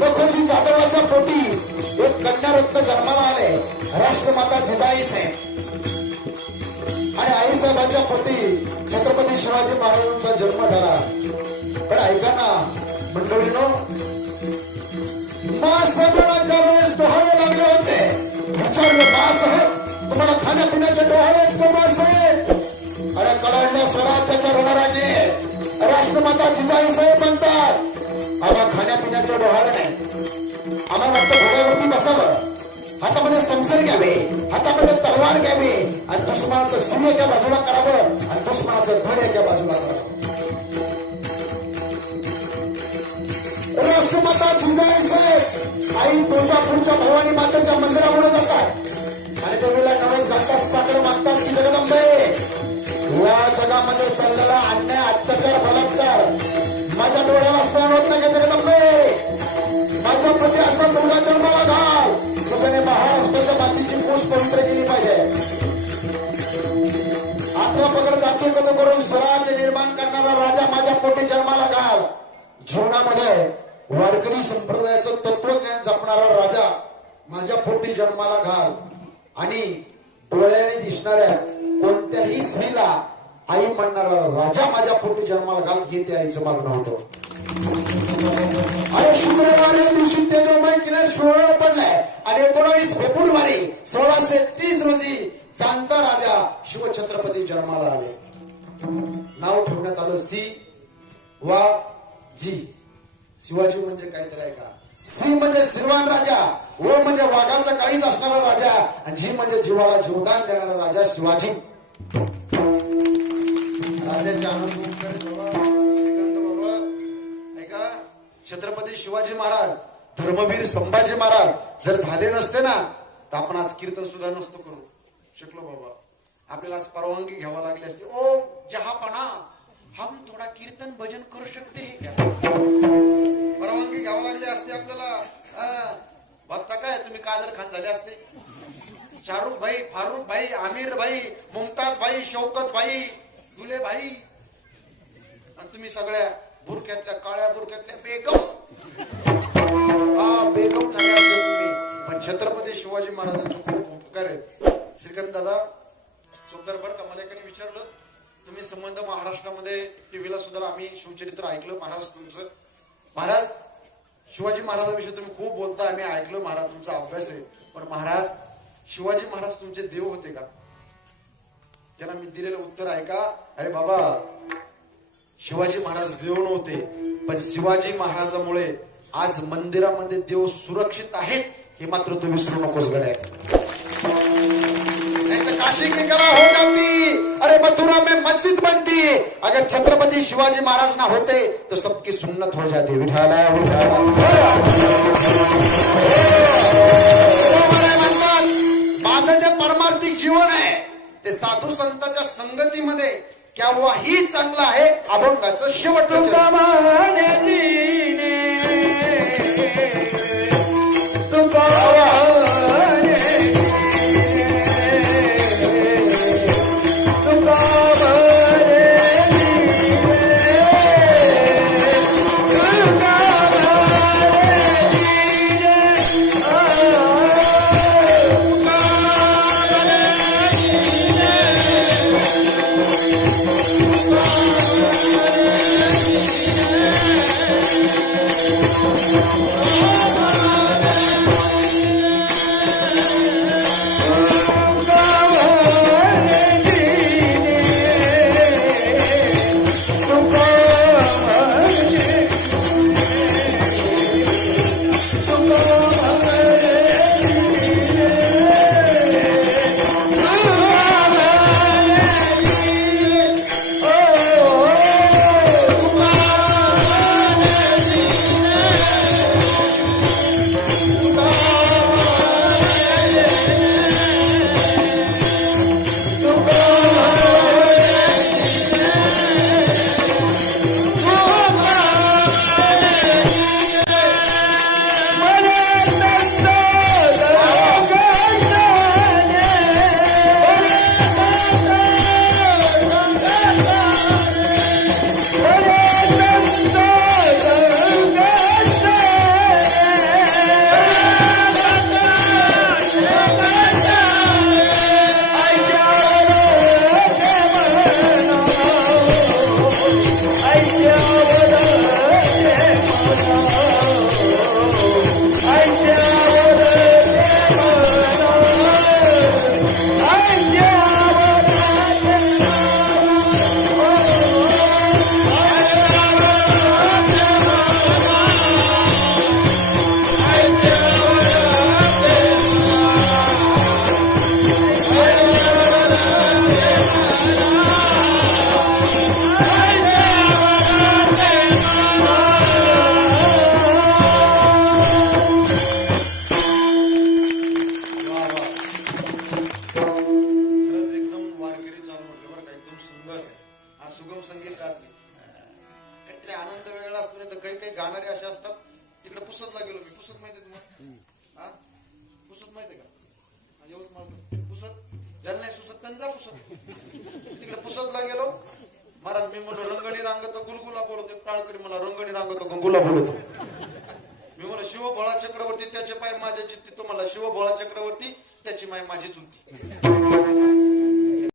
लखोजी जाधवाच्या पोटी एक कन्यारत्न जन्माला आले, राष्ट्रमाता जिजाई साहेब. आणि आईसाहेबांच्या पोटी छत्रपती शिवाजी महाराजांचा जन्म झाला. पण ऐका ना मंडळीनो, महासाहेबांच्या वेळेस डोहाळे लागले होते. विचारलं महासाहेब तुम्हाला खाण्यापिण्याचे डोहाळे आहेत का महासाहेब? अरे कळवण्या स्वराज्याच्या ऋणाराजे राष्ट्रमाता जिजाई साहेब म्हणतात आम्हाला खाण्यापिण्याचे डोहाळे नाही. आम्हाला वाटतं घोड्यावरती बसावं, हातामध्ये संसर घ्यावे, हातामध्ये तलवार घ्यावी आणि दुश्मनाचं सूर्य एका बाजूला करावं आणि दुश्मनाचं धड एका बाजूला करावं. राष्ट्रमाता जिजाई साहेब आई तुळजापूरच्या भवानी मातेच्या मंदिरामुळे जातात आणि देवीला नवस घालतात, साखर मागतात की जगदंबे या जगामध्ये चाललेला अन्याय, अत्याचार, बलात्कार माझ्या डोळ्याला सहन होत नाही. जगदंबे माझ्या प्रती असा मुलगा जन्माला घाल तुझ्याने महाराष्ट्राच्या मातीची पोष पवित्र केली पाहिजे. आपला पकड जाती कधी करून स्वराज्य निर्माण करणारा राजा माझ्या पोटी जन्माला घाल. जीवनामध्ये वारकरी संप्रदायाचं तत्वज्ञान जपणारा राजा माझ्या पोटी जन्माला घाल. आणि डोळ्याने दिसणाऱ्या कोणत्याही स्त्रीला आई म्हणणारा राजा माझ्या पोटी जन्माला घाल हे त्या आईचं मागणं होतं. अरे शुक्रवारी दिवशी ते मुंबई किनारे सोहळा पडलाय आणि 19 फेब्रुवारी 1630 रोजी चांदा राजा शिवछत्रपती जन्माला आले. नाव ठेवण्यात आलं सी वा जी. शिवाजी म्हणजे काहीतरी आहे का? श्री म्हणजे श्रीवान राजा, व म्हणजे वाघाचा काळीच असणारा राजा आणि जी म्हणजे जीवाला जीवदान देणारा राजा शिवाजी. राजाचे ऐका, छत्रपती शिवाजी महाराज, धर्मवीर संभाजी महाराज जर झाले नसते ना तर आपण आज कीर्तन सुद्धा नसतो करू शकलो बाबा. आपल्याला आज परवानगी घ्यावा लागली असते. ओ जहापणा हम थोडा कीर्तन भजन करू शकते, परवानगी घ्यावी लागली असते आपल्याला. बघता काय तुम्ही कादर खान झाले असते, शाहरुख भाई, फारुख भाई, आमिर भाई, मुमताज भाई, शौकत भाई, दुले भाई, आणि तुम्ही सगळ्या बुरख्यातल्या, काळ्या बुरख्यातल्या बेगम बेगम झाले असते तुम्ही. पण छत्रपती शिवाजी महाराजांचे खूप उपकार आहेत. श्रीकांत दादा चोपदार बर का, मला एकाने विचारलं तुम्ही संबंध महाराष्ट्रामध्ये टीव्हीला सुद्धा आम्ही शिवचरित्र ऐकलं महाराज तुमचं. महाराज शिवाजी महाराजांविषयी तुम्ही खूप बोलता, आम्ही ऐकलं महाराज तुमचा अभ्यास आहे. पण महाराज शिवाजी महाराज तुमचे देव होते का? त्याला मी दिलेलं उत्तर ऐका. अरे बाबा शिवाजी महाराज देव नव्हते, पण शिवाजी महाराजांमुळे आज मंदिरामध्ये देव सुरक्षित आहेत हे मात्र तू विसरू नकोस गड्या. काशी की कला हो जाती, अरे मथुरा में मस्जिद बनती. अगर छत्रपति शिवाजी महाराज ना होते तो सबकी सुन्नत हो जाती. माझं जे परमार्थिक जीवन आहे ते साधू संतांच्या संगतीमध्ये केव्हाही चांगलं आहे. अभंगाचं शेवट तिकडे पुसतला गेलो. महाराज मी म्हणलो रंगणी रांगतो गुलगुला बोलतो. टाळकरी मला रंगणी रांगतो गुलगुला बोलतो. मी म्हणलो शिवभोळा चक्रवर्ती त्याचे पाय माझ्या चित्ती, तुम्हाला शिवभोळा चक्रवर्ती त्याची माय माझी चुलती.